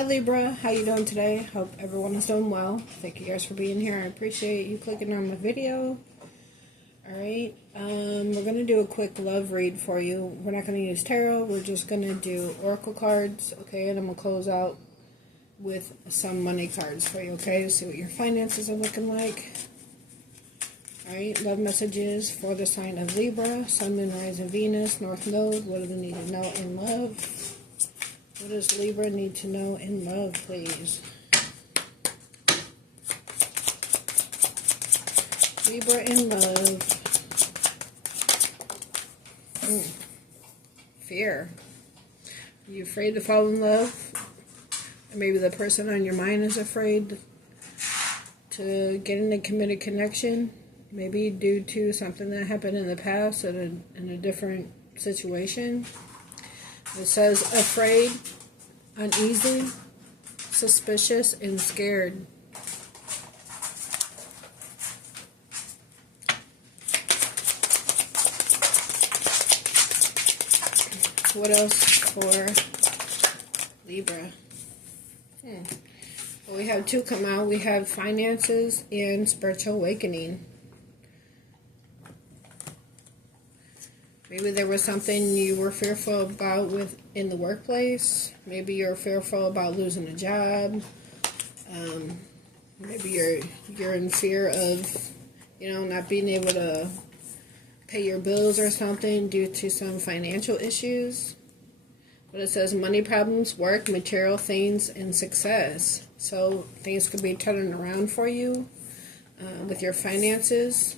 Hi Libra, how you doing today? Hope everyone is doing well. Thank you guys for being here. I appreciate you clicking on my video. Alright, we're going to do a quick love read for you. We're not going to use tarot, we're just going to do oracle cards, okay? And I'm going to close out with some money cards for you, okay? See what your finances are looking like. Alright, love messages for the sign of Libra, Sun, Moon, Rising, Venus, North Node. What do they need to know in love? What does Libra need to know in love, please? Libra in love. Fear. Are you afraid to fall in love? Or maybe the person on your mind is afraid to get in a committed connection. Maybe due to something that happened in the past in a different situation. It says afraid, uneasy, suspicious, and scared. What else for Libra? Well, we have two come out. We have finances and spiritual awakening. Maybe there was something you were fearful about in the workplace. Maybe you're fearful about losing a job. Maybe you're in fear of, not being able to pay your bills or something due to some financial issues. But it says money problems, work, material things, and success. So things could be turning around for you with your finances.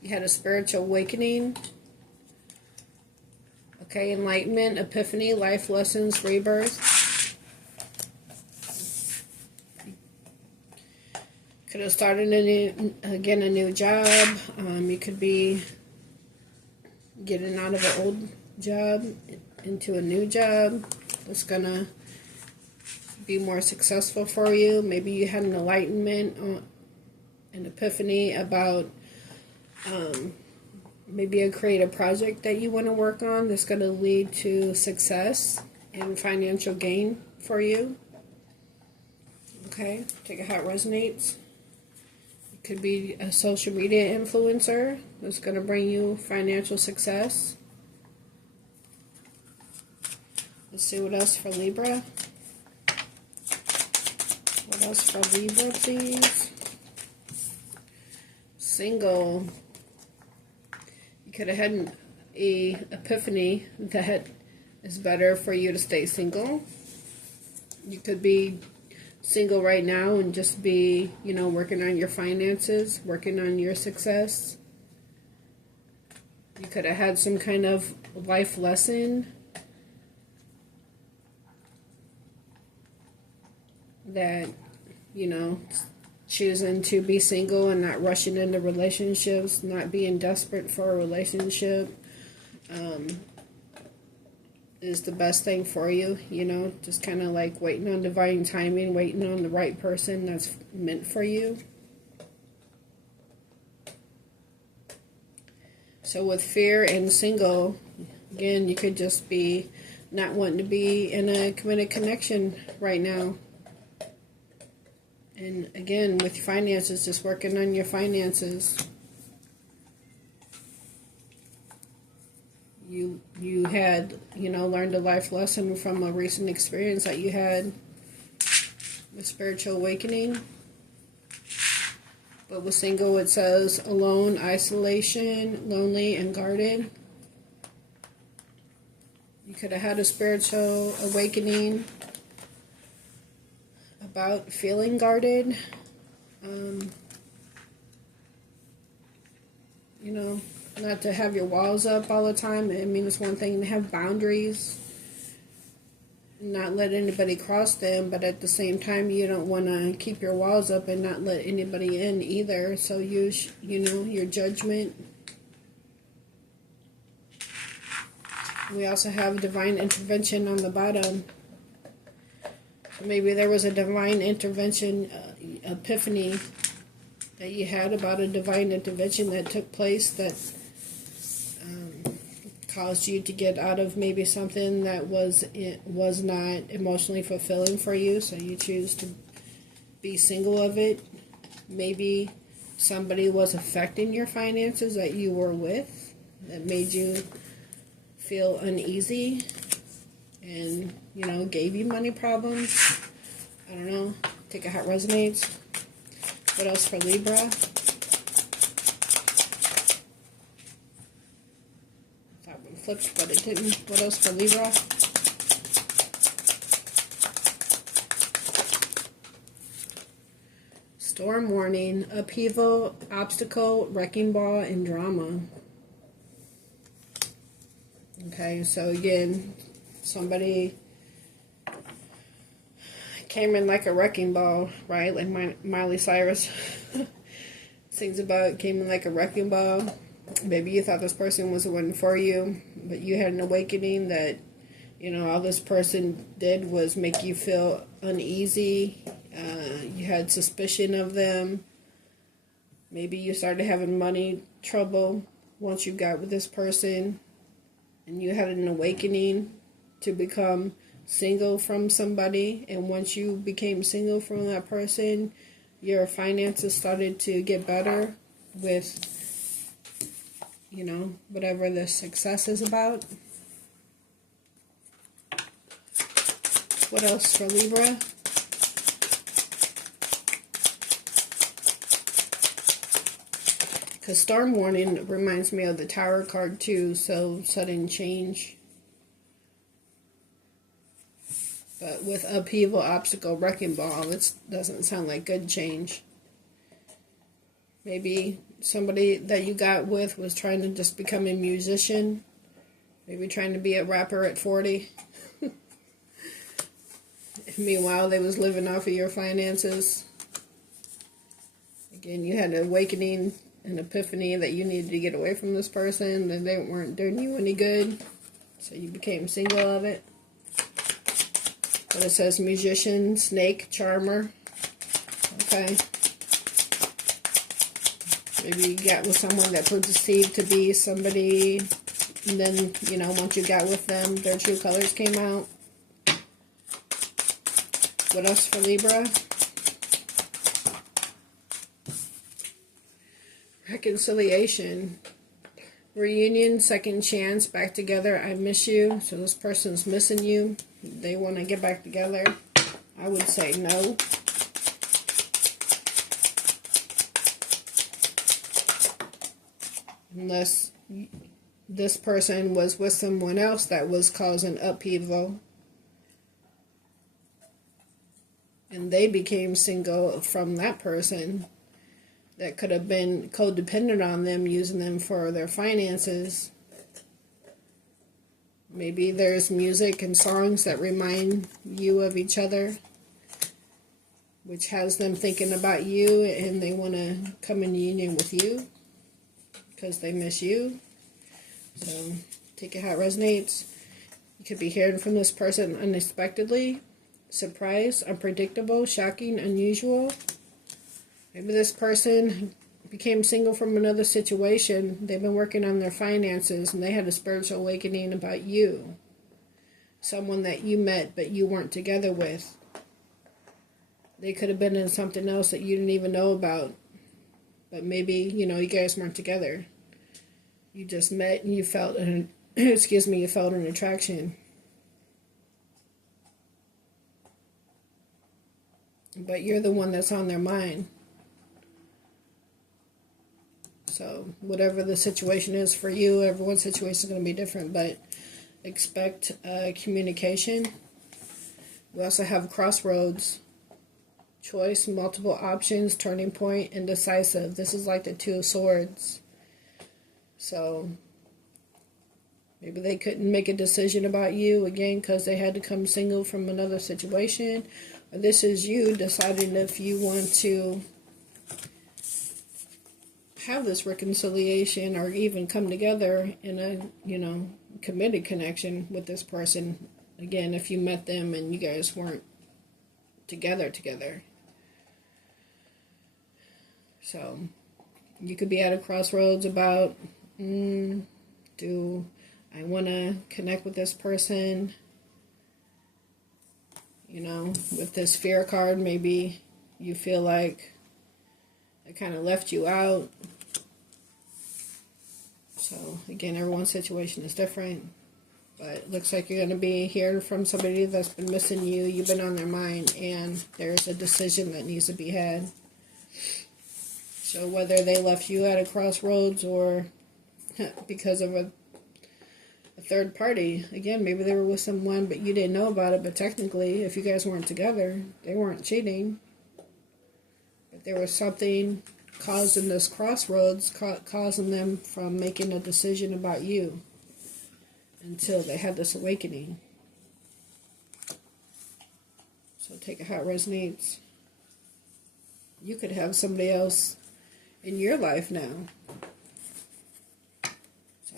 You had a spiritual awakening. Okay, enlightenment, epiphany, life lessons, rebirth. Could have started a new job. You could be getting out of an old job into a new job that's going to be more successful for you. Maybe you had an enlightenment, an epiphany about maybe a creative project that you want to work on that's going to lead to success and financial gain for you. Okay, take it how it resonates. It could be a social media influencer that's going to bring you financial success. Let's see what else for Libra. What else for Libra, please? Single. Could have had an epiphany that is better for you to stay single. You could be single right now and just be, working on your finances, working on your success. You could have had some kind of life lesson that, choosing to be single and not rushing into relationships, not being desperate for a relationship is the best thing for you, just kind of like waiting on divine timing, waiting on the right person that's meant for you. So with fear and single, again, you could just be not wanting to be in a committed connection right now. And again, with your finances, just working on your finances. You had, learned a life lesson from a recent experience that you had with spiritual awakening. But with single, it says alone, isolation, lonely, and guarded. You could have had a spiritual awakening about feeling guarded, not to have your walls up all the time. I mean, it's one thing to have boundaries, not let anybody cross them, but at the same time, you don't want to keep your walls up and not let anybody in either. So use, your judgment. We also have divine intervention on the bottom. Maybe there was a divine intervention, epiphany that you had about a divine intervention that took place that caused you to get out of maybe something that was not emotionally fulfilling for you, so you choose to be single of it. Maybe somebody was affecting your finances that you were with that made you feel uneasy and, you know, gave you money problems. I don't know. Take a hot resonates. What else for Libra? That one flipped, but it didn't. What else for Libra? Storm warning, upheaval, obstacle, wrecking ball, and drama. Okay, so again, somebody came in like a wrecking ball, right? Like Miley Cyrus sings about, came in like a wrecking ball. Maybe you thought this person was the one for you, but you had an awakening that, you know, all this person did was make you feel uneasy. You had suspicion of them. Maybe you started having money trouble once you got with this person, and you had an awakening to become single from somebody. And once you became single from that person, your finances started to get better with, you know, whatever the success is about. What else for Libra? Because storm warning reminds me of the Tower card too, so sudden change. But with upheaval, obstacle, wrecking ball, it doesn't sound like good change. Maybe somebody that you got with was trying to just become a musician. Maybe trying to be a rapper at 40. Meanwhile, they was living off of your finances. Again, you had an awakening, an epiphany that you needed to get away from this person, that they weren't doing you any good, so you became single of it. But it says musician, snake, charmer. Okay. Maybe you got with someone that was perceived to be somebody, and then, you know, once you got with them, their true colors came out. What else for Libra? Reconciliation. Reunion, second chance, back together. I miss you. So this person's missing you. They want to get back together. I would say no. Unless this person was with someone else that was causing upheaval, and they became single from that person that could have been codependent on them, using them for their finances. Maybe there's music and songs that remind you of each other, which has them thinking about you, and they want to come in union with you because they miss you. So take it how it resonates. You could be hearing from this person unexpectedly, surprise, unpredictable, shocking, unusual. Maybe this person became single from another situation. They've been working on their finances, and they had a spiritual awakening about you. Someone that you met but you weren't together with. They could have been in something else that you didn't even know about. But maybe, you know, you guys weren't together. You just met and you felt an you felt an attraction. But you're the one that's on their mind. So whatever the situation is for you, everyone's situation is going to be different, but expect communication. We also have crossroads, choice, multiple options, turning point, indecisive. This is like the Two of Swords. So maybe they couldn't make a decision about you, again, because they had to come single from another situation. Or this is you deciding if you want to have this reconciliation or even come together in a, you know, committed connection with this person. Again, if you met them and you guys weren't together. So you could be at a crossroads about, do I want to connect with this person. You know, with this fear card, maybe you feel like I kind of left you out. So, again, everyone's situation is different. But it looks like you're going to be hearing from somebody that's been missing you. You've been on their mind, and there's a decision that needs to be had. So whether they left you at a crossroads or because of a third party, again, maybe they were with someone, but you didn't know about it. But technically, if you guys weren't together, they weren't cheating. But there was something causing this crossroads, causing them from making a decision about you until they had this awakening. So take it how it resonates. You could have somebody else in your life now. So,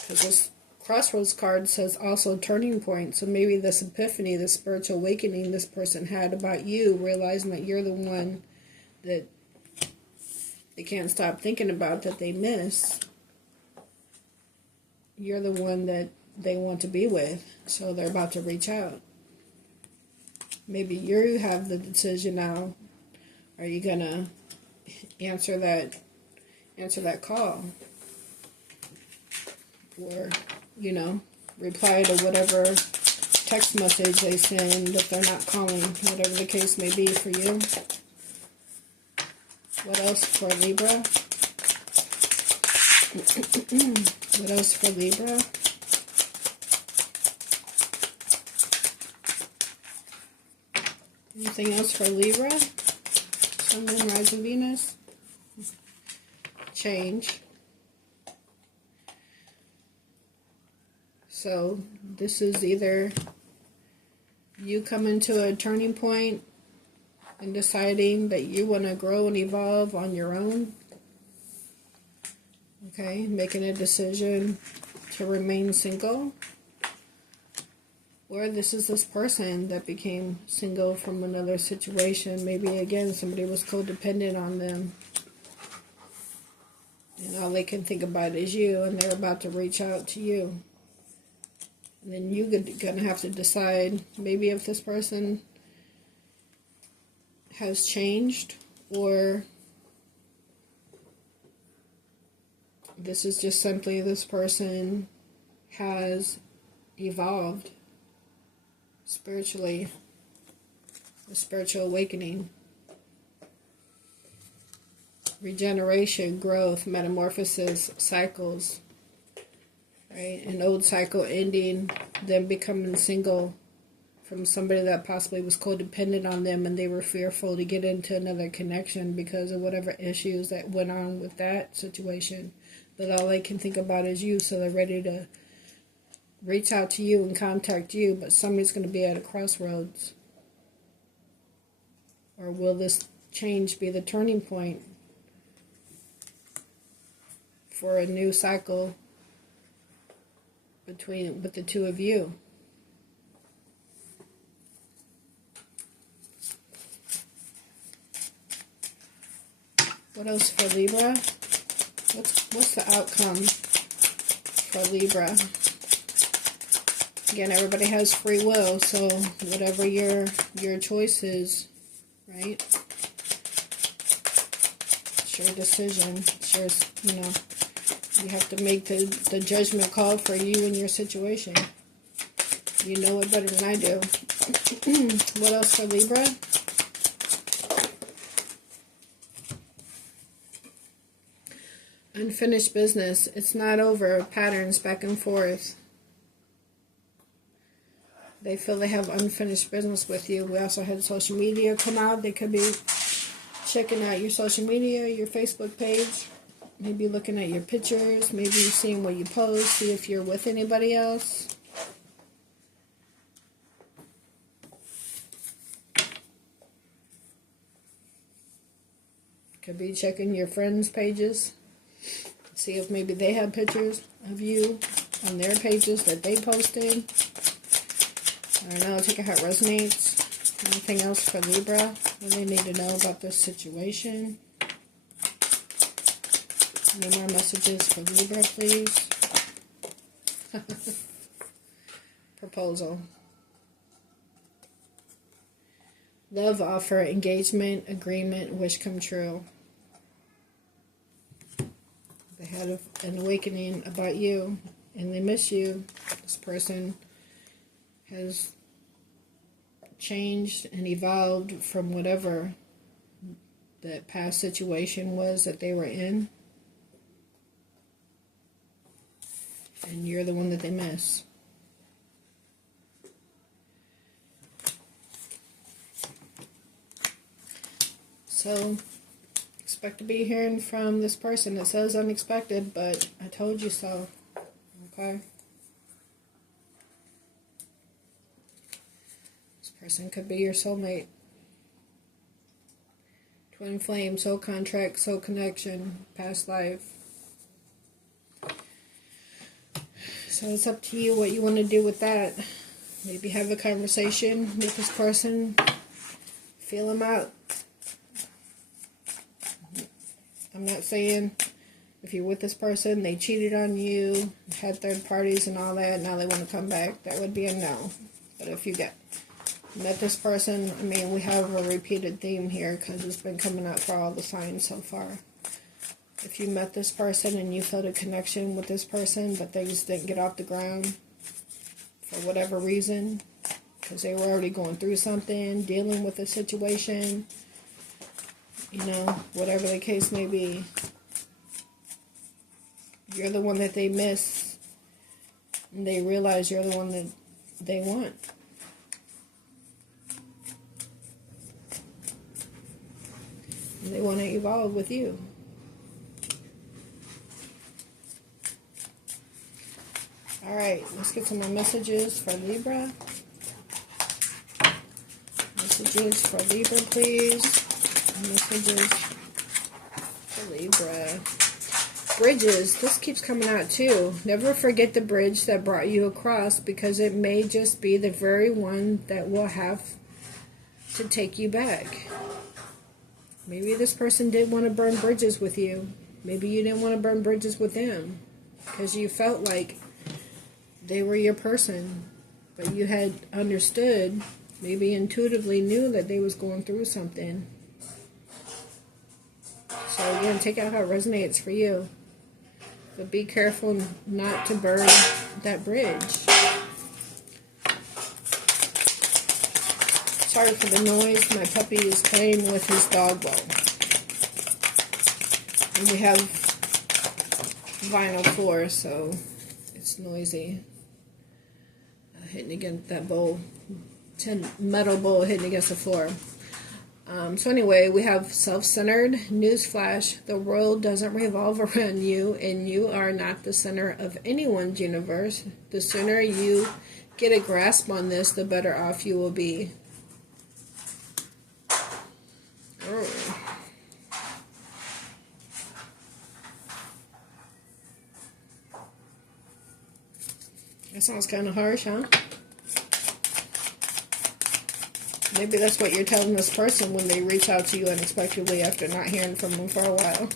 because this crossroads card says also turning point. So maybe this epiphany, this spiritual awakening this person had about you, realizing that you're the one that they can't stop thinking about, that they miss. You're the one that they want to be with. So they're about to reach out. Maybe you have the decision now. Are you gonna answer that call? Or, you know, reply to whatever text message they send if they're not calling, whatever the case may be for you. What else for Libra? What else for Libra? Anything else for Libra? Sun, Moon, Rising, Venus? Change. So this is either you coming to a turning point and deciding that you want to grow and evolve on your own. Okay, making a decision to remain single. Or this is this person that became single from another situation. Maybe, again, somebody was codependent on them. And all they can think about is you, and they're about to reach out to you. And then you're going to have to decide maybe if this person has changed, or this is just simply this person has evolved spiritually, a spiritual awakening, regeneration, growth, metamorphosis, cycles, right? An old cycle ending, them becoming single from somebody that possibly was codependent on them, and they were fearful to get into another connection because of whatever issues that went on with that situation. But all they can think about is you, so they're ready to reach out to you and contact you, but somebody's going to be at a crossroads. Or will this change be the turning point for a new cycle with the two of you? What else for Libra? What's the outcome for Libra? Again, everybody has free will, so whatever your choice is, right? It's your decision. It's your, you know, you have to make the judgment call for you and your situation. You know it better than I do. What else for Libra? Unfinished business. It's not over. Patterns back and forth. They feel they have unfinished business with you. We also had social media come out. They could be checking out your social media, your Facebook page, maybe looking at your pictures, maybe seeing what you post, see if you're with anybody else. Could be checking your friends' pages, see if maybe they have pictures of you on their pages that they posted. I don't know, take it how it resonates. Anything else for Libra? What do they need to know about this situation? Any more messages for Libra, please? Proposal. Love offer, engagement, agreement, wish come true. They had an awakening about you, and they miss you. This person has changed and evolved from whatever that past situation was that they were in. And you're the one that they miss. So, expect to be hearing from this person. It says unexpected, but I told you so. Okay? This person could be your soulmate. Twin flame, soul contract, soul connection, past life. So it's up to you what you want to do with that. Maybe have a conversation with this person. Feel them out. I'm not saying if you're with this person, they cheated on you, had third parties and all that, now they want to come back. That would be a no. But if you met this person, I mean, we have a repeated theme here because it's been coming out for all the signs so far. If you met this person and you felt a connection with this person, but things didn't get off the ground for whatever reason, because they were already going through something, dealing with a situation, you know, whatever the case may be, you're the one that they miss, and they realize you're the one that they want. And they want to evolve with you. Alright, let's get some more messages for Libra. Messages for Libra, please. Messages for Libra. Bridges. This keeps coming out too. Never forget the bridge that brought you across, because it may just be the very one that will have to take you back. Maybe this person did want to burn bridges with you. Maybe you didn't want to burn bridges with them because you felt like they were your person, but you had understood, maybe intuitively knew that they was going through something. So again, take out how it resonates for you. But be careful not to burn that bridge. Sorry for the noise. My puppy is playing with his dog ball. And we have vinyl floor, so it's noisy. Hitting against that bowl, metal bowl hitting against the floor. So anyway, we have self-centered. Newsflash: the world doesn't revolve around you, and you are not the center of anyone's universe. The sooner you get a grasp on this, the better off you will be. Oh. That sounds kind of harsh, huh? Maybe that's what you're telling this person when they reach out to you unexpectedly after not hearing from them for a while.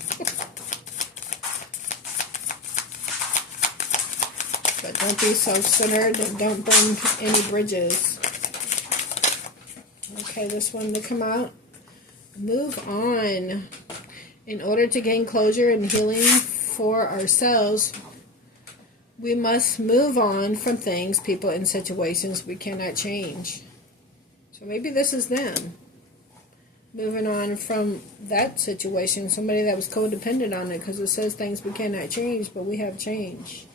But don't be self-centered and don't burn any bridges. Okay, this one to come out. Move on. In order to gain closure and healing for ourselves, we must move on from things, people, and situations we cannot change. So maybe this is them. Moving on from that situation, somebody that was codependent on it, because it says things we cannot change, but we have changed.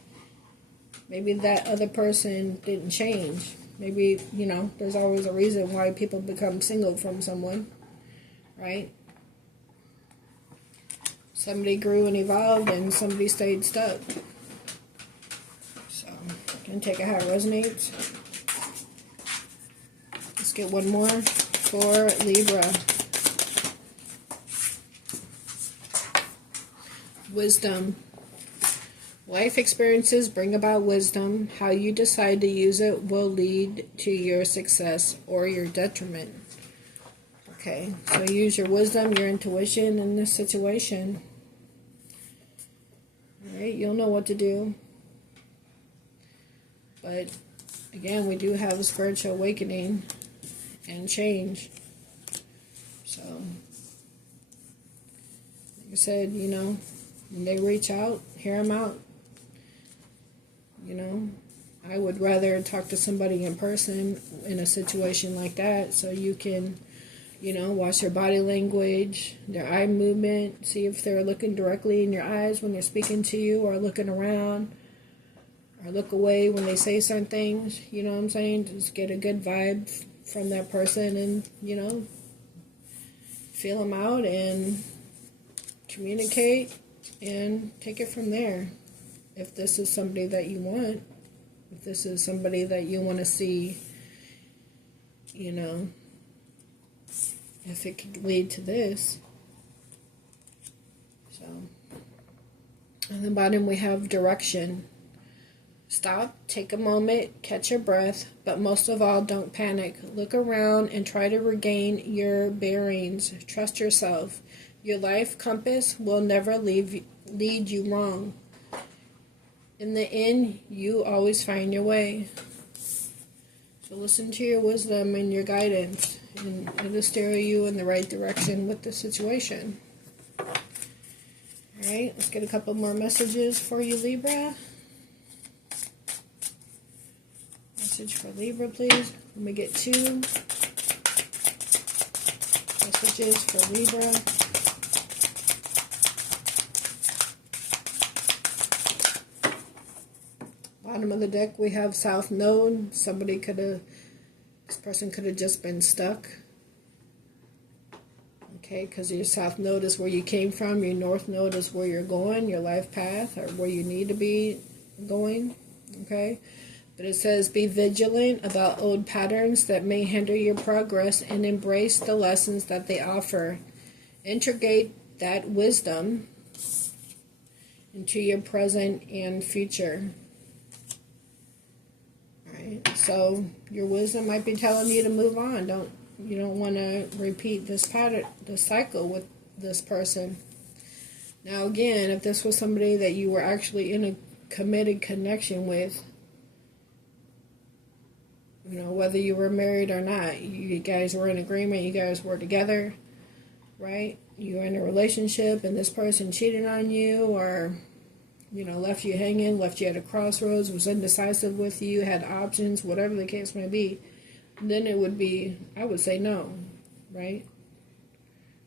Maybe that other person didn't change. Maybe, you know, there's always a reason why people become single from someone, right? Somebody grew and evolved and somebody stayed stuck. So, can take it how it resonates. Let's get one more for Libra. Wisdom. Life experiences bring about wisdom. How you decide to use it will lead to your success or your detriment. Okay, so use your wisdom, your intuition in this situation. Alright, you'll know what to do. But again, we do have a spiritual awakening and change. So, like I said, you know, when they reach out, hear them out. You know, I would rather talk to somebody in person in a situation like that, so you can, you know, watch their body language, their eye movement, see if they're looking directly in your eyes when they're speaking to you, or looking around, or look away when they say certain things. You know what I'm saying? Just get a good vibe from that person, and, you know, feel them out and communicate and take it from there. If this is somebody that you want, if this is somebody that you want to see, you know, if it could lead to this. So, on the bottom we have direction. Stop, take a moment, catch your breath, but most of all, don't panic. Look around and try to regain your bearings. Trust yourself. Your life compass will never lead you wrong. In the end, you always find your way. So listen to your wisdom and your guidance, and it'll steer you in the right direction with the situation. Alright, let's get a couple more messages for you, Libra. Message for Libra, please. Let me get 2 messages for Libra. Bottom of the deck, we have South Node. This person could have just been stuck. Okay, because your South Node is where you came from. Your North Node is where you're going, your life path, or where you need to be going. Okay. But it says, be vigilant about old patterns that may hinder your progress and embrace the lessons that they offer. Integrate that wisdom into your present and future. Alright, so your wisdom might be telling you to move on. You don't want to repeat this pattern, this cycle with this person. Now again, if this was somebody that you were actually in a committed connection with, you know, whether you were married or not, you guys were in agreement, you guys were together, right? You were in a relationship and this person cheated on you, or, you know, left you hanging, left you at a crossroads, was indecisive with you, had options, whatever the case may be, then it would be, I would say no, right?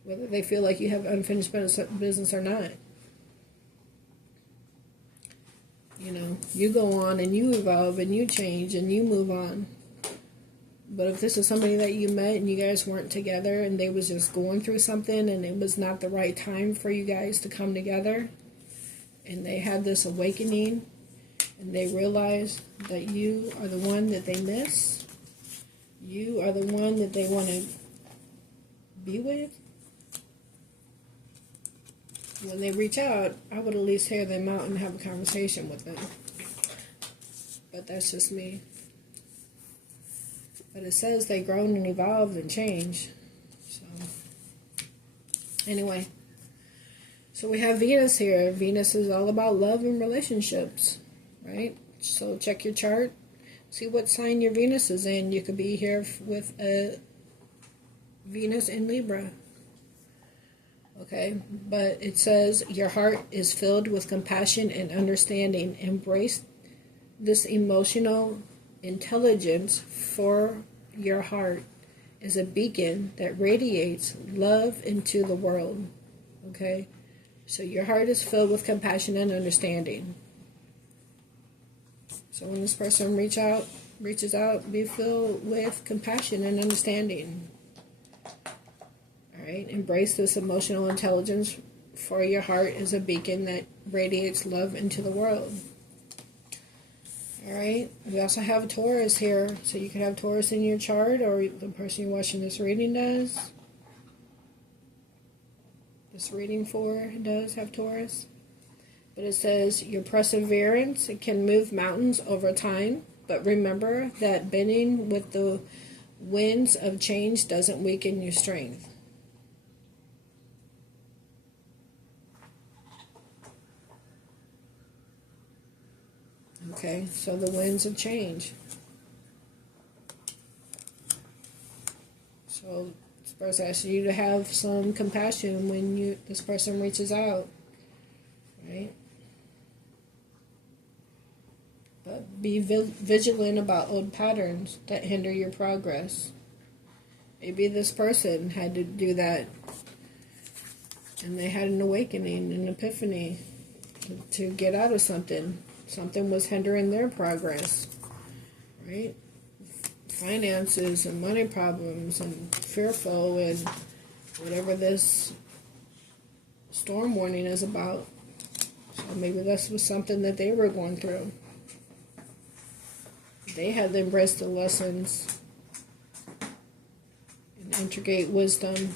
Whether they feel like you have unfinished business or not. You know, you go on and you evolve and you change and you move on. But if this is somebody that you met and you guys weren't together and they was just going through something and it was not the right time for you guys to come together, and they had this awakening and they realized that you are the one that they miss, you are the one that they want to be with, when they reach out, I would at least hear them out and have a conversation with them. But that's just me. But it says they grown and evolved and changed. So, anyway. So we have Venus here. Venus is all about love and relationships, right? So check your chart. See what sign your Venus is in. You could be here with a Venus in Libra. Okay, but it says your heart is filled with compassion and understanding. Embrace this emotional intelligence, for your heart is a beacon that radiates love into the world. Okay, so your heart is filled with compassion and understanding. So when this person reaches out, be filled with compassion and understanding. All right, embrace this emotional intelligence, for your heart is a beacon that radiates love into the world. All right, we also have Taurus here, so you can have Taurus in your chart, or the person you're watching this reading does. This reading for does have Taurus. But it says, your perseverance can move mountains over time, but remember that bending with the winds of change doesn't weaken your strength. Okay, so the winds of change. So this person asks you to have some compassion when this person reaches out, right? But be vigilant about old patterns that hinder your progress. Maybe this person had to do that, and they had an awakening, an epiphany to get out of something. Something was hindering their progress, right? Finances and money problems and fearful and whatever this storm warning is about. So maybe this was something that they were going through. They had to embrace the lessons and integrate wisdom.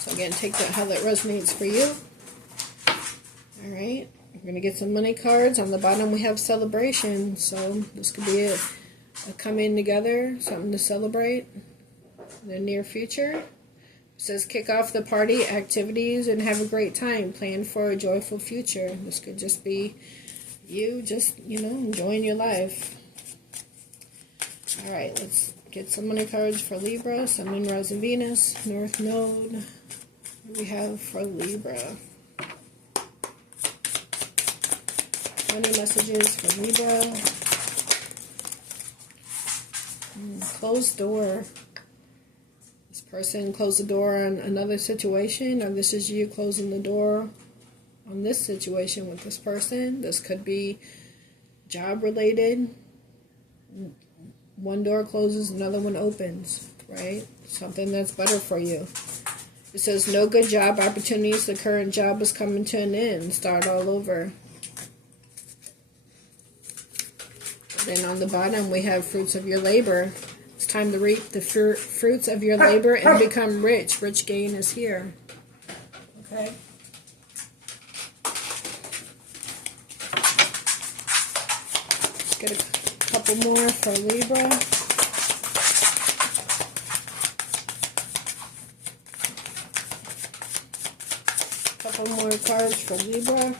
So again, take that how that resonates for you. All right. We're going to get some money cards. On the bottom we have celebration. So this could be a coming together, something to celebrate in the near future. It says kick off the party activities and have a great time. Plan for a joyful future. This could just be you just, enjoying your life. All right, let's get some money cards for Libra. Sun, Moon, Rising, Venus, North Node. What do we have for Libra? Money messages for Libra. Closed door. This person closed the door on another situation, or this is you closing the door on this situation with this person. This could be job related. One door closes, another one opens, right? Something that's better for you. It says no good job opportunities. The current job is coming to an end. Start all over. Then on the bottom we have fruits of your labor. It's time to reap the fruits of your labor and become rich. Rich gain is here. Okay. Let's get a couple more for Libra. Couple more cards for Libra.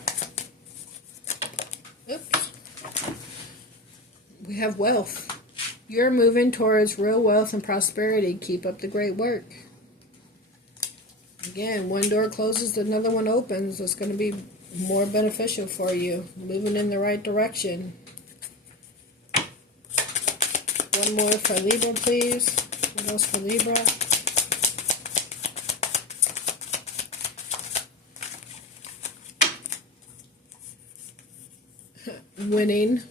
Oops. We have wealth. You're moving towards real wealth and prosperity. Keep up the great work. Again, one door closes, another one opens. It's going to be more beneficial for you. Moving in the right direction. One more for Libra, please. What else for Libra? Winning.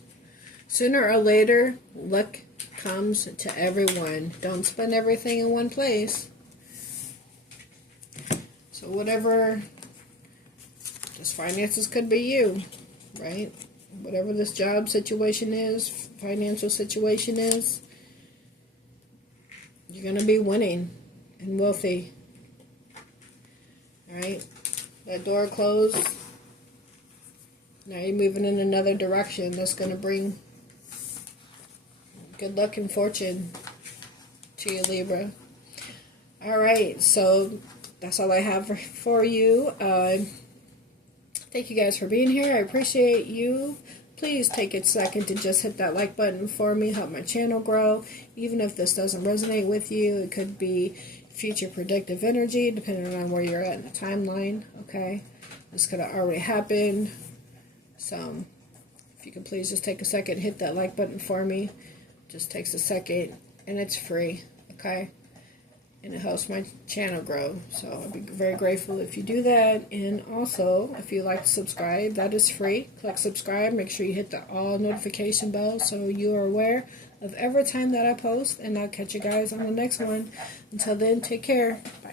Sooner or later, luck comes to everyone. Don't spend everything in one place. So whatever, this finances could be you, right? Whatever this job situation is, financial situation is, you're going to be winning and wealthy. All right? That door closed. Now you're moving in another direction that's going to bring good luck and fortune to you, Libra. Alright, so that's all I have for you. Thank you guys for being here. I appreciate you. Please take a second to just hit that like button for me. Help my channel grow. Even if this doesn't resonate with you, it could be future predictive energy, depending on where you're at in the timeline. Okay? This could have already happened. So, if you could please just take a second, hit that like button for me. Just takes a second, and it's free, okay? And it helps my channel grow, so I'd be very grateful if you do that. And also, if you like to subscribe, that is free. Click subscribe. Make sure you hit the all notification bell so you are aware of every time that I post, and I'll catch you guys on the next one. Until then, take care. Bye.